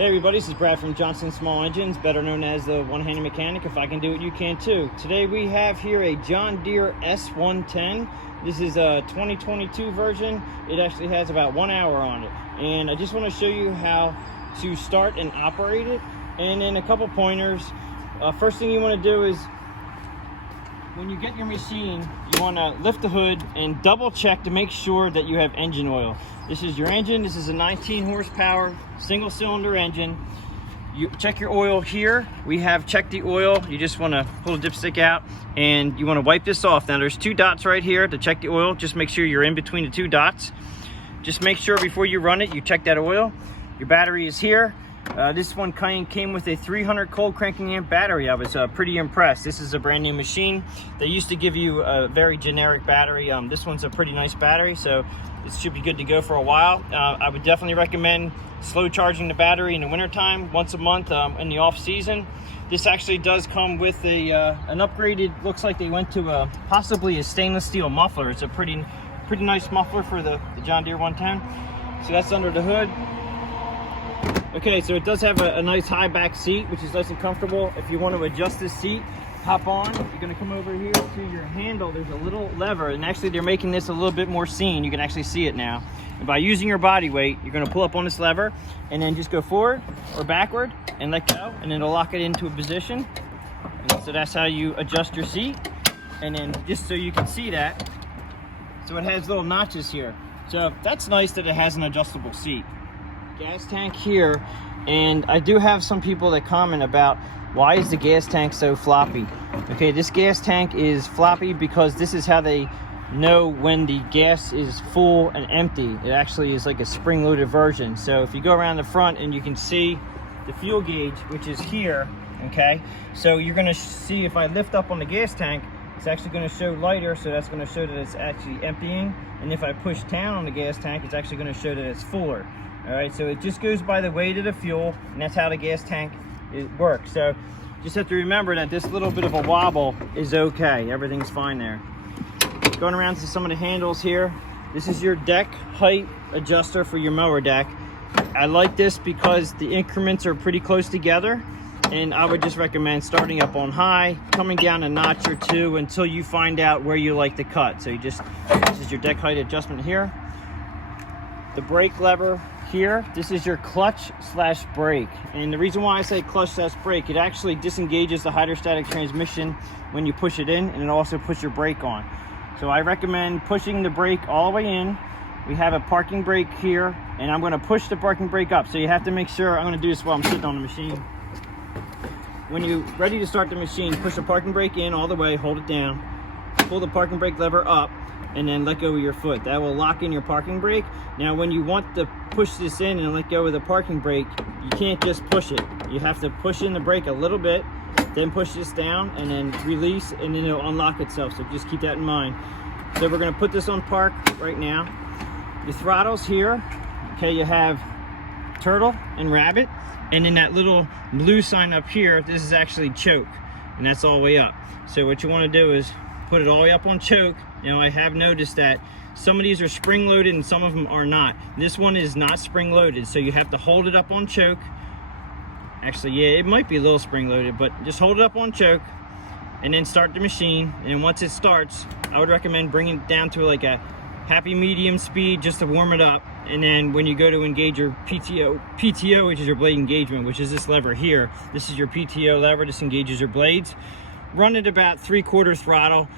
Hey everybody, this is Brad from Johnson Small Engines, better known as the one-handed mechanic. If I can do it, you can too. Today we have here a John Deere S110. This is a 2022 version. It actually has about 1 hour on it. And I just want to show you how to start and operate it. And then a couple pointers. First thing you want to do is, when you get your machine, you want to lift the hood and double check to make sure that you have engine oil. This is your engine. This is a 19 horsepower single cylinder engine. You check your oil here. We have checked the oil. You just want to pull the dipstick out and you want to wipe this off. Now there's 2 dots right here to check the oil. Just make sure you're in between the 2 dots. Just make sure before you run it, you check that oil. Your battery is here. This one came with a 300 cold cranking amp battery. I was pretty impressed. This is a brand new machine. They used to give you a very generic battery. This one's a pretty nice battery, so it should be good to go for a while. I would definitely recommend slow charging the battery in the wintertime, once a month in the off season. This actually does come with a an upgraded, looks like they went to possibly a stainless steel muffler. It's a pretty nice muffler for the John Deere 110. So that's under the hood. Okay, so it does have a nice high back seat, which is nice and comfortable. If you want to adjust this seat, hop on. You're going to come over here to your handle. There's a little lever, and actually they're making this a little bit more seen. You can actually see it now. And by using your body weight, you're going to pull up on this lever and then just go forward or backward and let go, and it'll lock it into a position. And so that's how you adjust your seat. And then just so you can see that, so it has little notches here. So that's nice that it has an adjustable seat. Gas tank here, and I do have some people that comment about why is the gas tank so floppy. Okay, this gas tank is floppy because this is how they know when the gas is full and empty. It actually is like a spring-loaded version. So if you go around the front and you can see the fuel gauge, which is here, okay, so you're going to see if I lift up on the gas tank, it's actually going to show lighter, so that's going to show that it's actually emptying. And if I push down on the gas tank, it's actually going to show that it's fuller. All right, so it just goes by the weight of the fuel, and that's how the gas tank works. So just have to remember that this little bit of a wobble is okay. Everything's fine there. Going around to some of the handles here. This is your deck height adjuster for your mower deck. I like this because the increments are pretty close together, and I would just recommend starting up on high, coming down a notch or 2 until you find out where you like to cut. So this is your deck height adjustment here. The brake lever here, this is your clutch slash brake. And the reason why I say clutch slash brake, it actually disengages the hydrostatic transmission when you push it in, and it also puts your brake on. So I recommend pushing the brake all the way in. We have a parking brake here, and I'm going to push the parking brake up. So you have to make sure, I'm going to do this while I'm sitting on the machine. When you're ready to start the machine, push the parking brake in all the way, hold it down, pull the parking brake lever up, and then let go of your foot. That will lock in your parking brake. Now when you want to push this in and let go of the parking brake, you can't just push it. You have to push in the brake a little bit, then push this down and then release, and then it'll unlock itself. So just keep that in mind. So we're gonna put this on park right now. The throttles here, okay, you have turtle and rabbit, and then that little blue sign up here, this is actually choke, and that's all the way up. So what you wanna do is put it all the way up on choke. Now I have noticed that some of these are spring loaded and some of them are not. This one is not spring loaded, so you have to hold it up on choke. Actually, yeah, it might be a little spring loaded, but just hold it up on choke and then start the machine. And once it starts, I would recommend bringing it down to like a happy medium speed just to warm it up. And then when you go to engage your PTO, which is your blade engagement, which is this lever here, this is your PTO lever. This engages your blades. Run it about 3/4 throttle,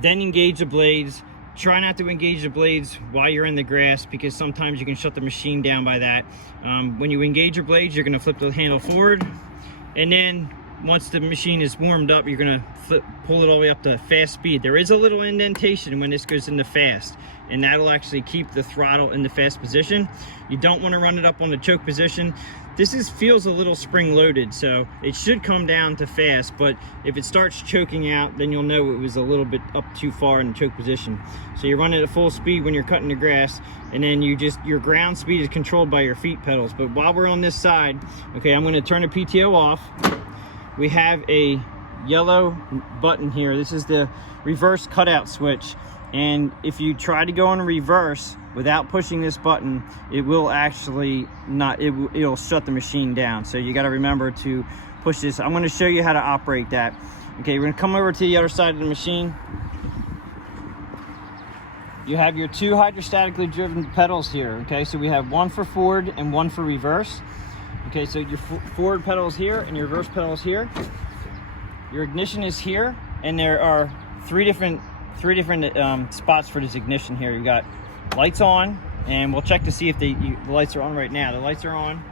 then engage the blades. Try not to engage the blades while you're in the grass, because sometimes you can shut the machine down by that. When you engage your blades, you're gonna flip the handle forward, and then once the machine is warmed up, you're gonna pull it all the way up to fast speed. There is a little indentation when this goes into fast, and that'll actually keep the throttle in the fast position. You don't wanna run it up on the choke position. This feels a little spring loaded, so it should come down to fast, but if it starts choking out, then you'll know it was a little bit up too far in the choke position. So you run it at full speed when you're cutting the grass, and then your ground speed is controlled by your feet pedals. But while we're on this side, okay, I'm gonna turn the PTO off. We have a yellow button here. This is the reverse cutout switch. And if you try to go in reverse without pushing this button, it will actually not, it'll shut the machine down. So you got to remember to push this. I'm going to show you how to operate that. Okay, we're going to come over to the other side of the machine. You have your two hydrostatically driven pedals here. Okay, so we have one for forward and one for reverse. Okay, so your forward pedal is here and your reverse pedal is here. Your ignition is here, and there are three different spots for this ignition here. You got lights on, and we'll check to see if the lights are on right now. The lights are on.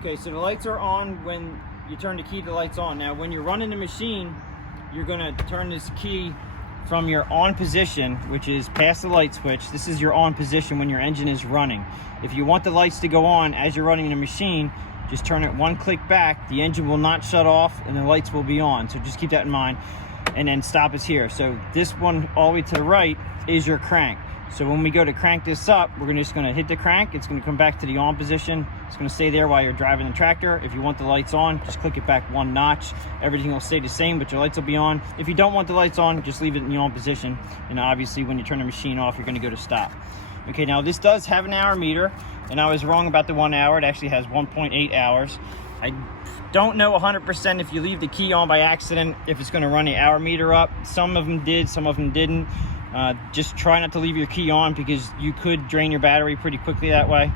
Okay, so the lights are on when you turn the key, the lights on. Now, when you're running the machine, you're gonna turn this key from your on position, which is past the light switch. This is your on position when your engine is running. If you want the lights to go on as you're running the machine, just turn it one click back. The engine will not shut off and the lights will be on. So just keep that in mind. And then stop is here. So this one all the way to the right is your crank. So when we go to crank this up, we're just gonna hit the crank. It's gonna come back to the on position. It's gonna stay there while you're driving the tractor. If you want the lights on, just click it back one notch. Everything will stay the same, but your lights will be on. If you don't want the lights on, just leave it in the on position. And obviously when you turn the machine off, you're gonna go to stop. Okay, now this does have an hour meter, and I was wrong about the 1 hour. It actually has 1.8 hours. I don't know 100% if you leave the key on by accident, if it's gonna run the hour meter up. Some of them did, some of them didn't. Just try not to leave your key on because you could drain your battery pretty quickly that way.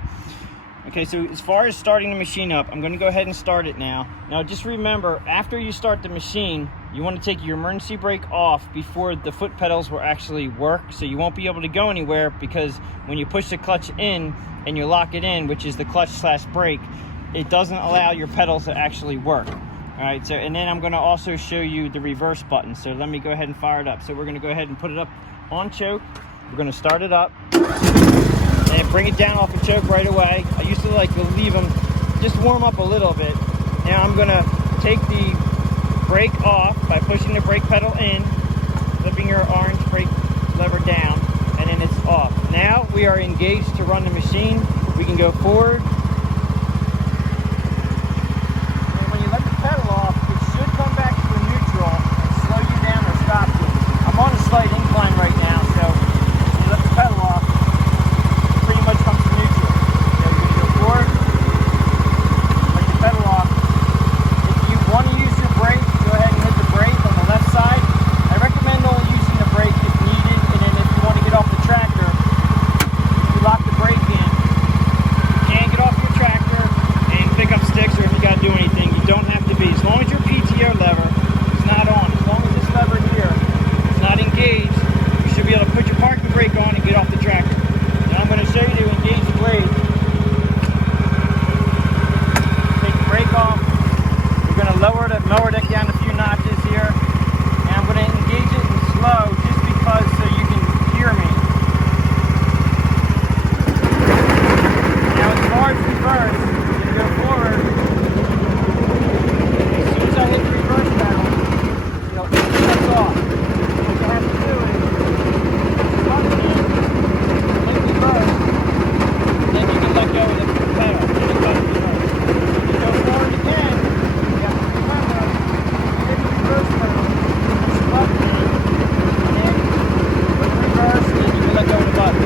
Okay, so as far as starting the machine up, I'm gonna go ahead and start it now. Now just remember, after you start the machine, you wanna take your emergency brake off before the foot pedals will actually work, so you won't be able to go anywhere, because when you push the clutch in and you lock it in, which is the clutch/brake, it doesn't allow your pedals to actually work. All right, so, and then I'm gonna also show you the reverse button. So let me go ahead and fire it up. So we're gonna go ahead and put it up on choke. We're gonna start it up and bring it down off the choke right away. I used to like to leave them just warm up a little bit. Now I'm gonna take the brake off by pushing the brake pedal in, flipping your orange brake lever down, and then it's off. Now we are engaged to run the machine. We can go forward. And when you let the pedal off, it should come back to a neutral and slow you down or stop you. I'm on a slight incline right now, so when you let the pedal off, it pretty much comes to neutral. So you're going to go forward, let the pedal off. If you want to use your brake, go ahead and hit the brake on the left side. I recommend only using the brake if needed, and then if you want to get off the tractor, you lock the brake in. You can get off your tractor and pick up sticks, or if you got to do anything, you don't have to be. As long as your PTO lever is not on, as long as this lever here is not engaged, you should be able to put your parking brake on and get off the tractor. Now I'm going to show you to engage the blade. Take the brake off. We're going to lower the mower deck down a few notches here. And I'm going to engage it in slow just because so you can hear me. Now as far as reverse, you go forward. As soon as I hit the reverse pedal, it shuts off. What you have to do is plug it in, hit reverse, then you can let go of the pedal. And it goes reverse. You go forward again, you have to remember, hit the reverse pedal, push the button in, and then put the reverse, and then you can let go of the button.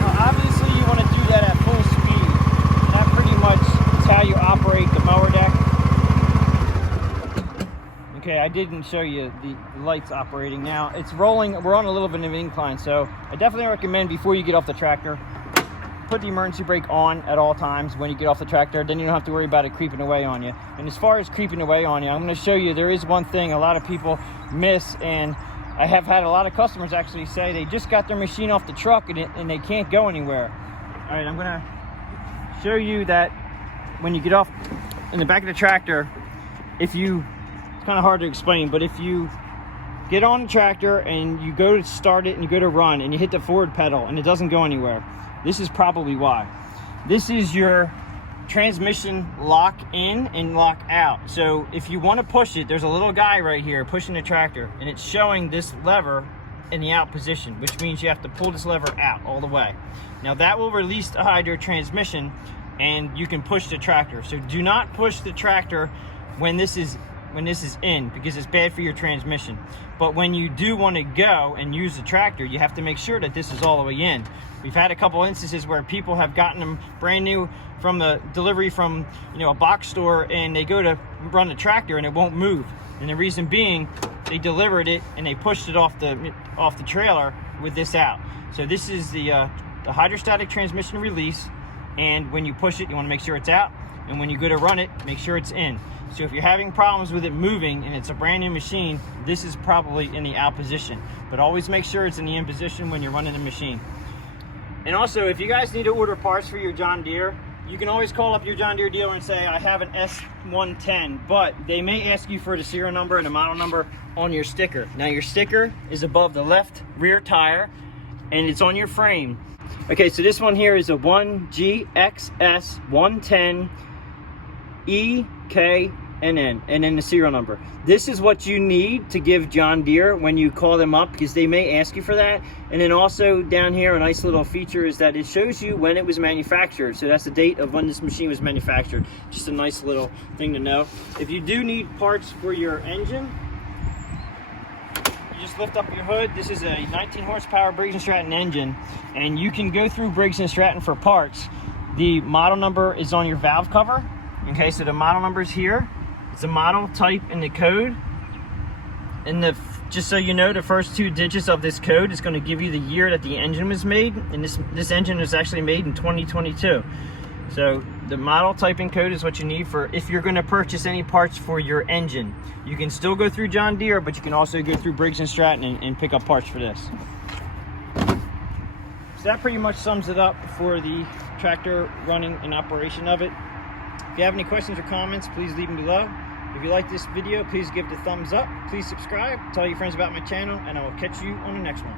Now obviously you want to do that at full speed. That pretty much is how you operate the mower deck. Okay, I didn't show you the lights operating. Now it's rolling, we're on a little bit of an incline, so I definitely recommend before you get off the tractor, put the emergency brake on at all times when you get off the tractor. Then you don't have to worry about it creeping away on you. And as far as creeping away on you, I'm going to show you, there is one thing a lot of people miss, and I have had a lot of customers actually say they just got their machine off the truck and they can't go anywhere. All right, I'm going to show you that when you get off in the back of the tractor, it's kind of hard to explain, but if you get on the tractor and you go to start it and you go to run and you hit the forward pedal and it doesn't go anywhere, this is probably why. This is your transmission lock in and lock out. So if you want to push it, there's a little guy right here pushing the tractor, and it's showing this lever in the out position, which means you have to pull this lever out all the way. Now that will release the hydro transmission and you can push the tractor. So do not push the tractor when this is when this is in, because it's bad for your transmission. But when you do want to go and use the tractor, you have to make sure that this is all the way in. We've had a couple instances where people have gotten them brand new from the delivery from, you know, a box store, and they go to run the tractor and it won't move. And the reason being, they delivered it and they pushed it off the trailer with this out. So this is the hydrostatic transmission release, and when you push it, you want to make sure it's out, and when you go to run it, make sure it's in. So if you're having problems with it moving and it's a brand new machine, this is probably in the out position. But always make sure it's in the in position when you're running the machine. And also, if you guys need to order parts for your John Deere, you can always call up your John Deere dealer and say, I have an S110, but they may ask you for the serial number and the model number on your sticker. Now your sticker is above the left rear tire and it's on your frame. Okay, so this one here is a 1GXS110 EKNN, and then the serial number. This is what you need to give John Deere when you call them up, because they may ask you for that. And then also down here, a nice little feature is that it shows you when it was manufactured. So that's the date of when this machine was manufactured. Just a nice little thing to know. If you do need parts for your engine, you just lift up your hood. This is a 19 horsepower Briggs & Stratton engine, and you can go through Briggs & Stratton for parts. The model number is on your valve cover. Okay, so the model number is here. It's the model, type, and the code. And just so you know, the first 2 digits of this code is going to give you the year that the engine was made. And this engine was actually made in 2022. So the model, type, and code is what you need for if you're going to purchase any parts for your engine. You can still go through John Deere, but you can also go through Briggs & Stratton and pick up parts for this. So that pretty much sums it up for the tractor running and operation of it. If you have any questions or comments, please leave them below. If you like this video, please give it a thumbs up. Please subscribe, tell your friends about my channel, and I will catch you on the next one.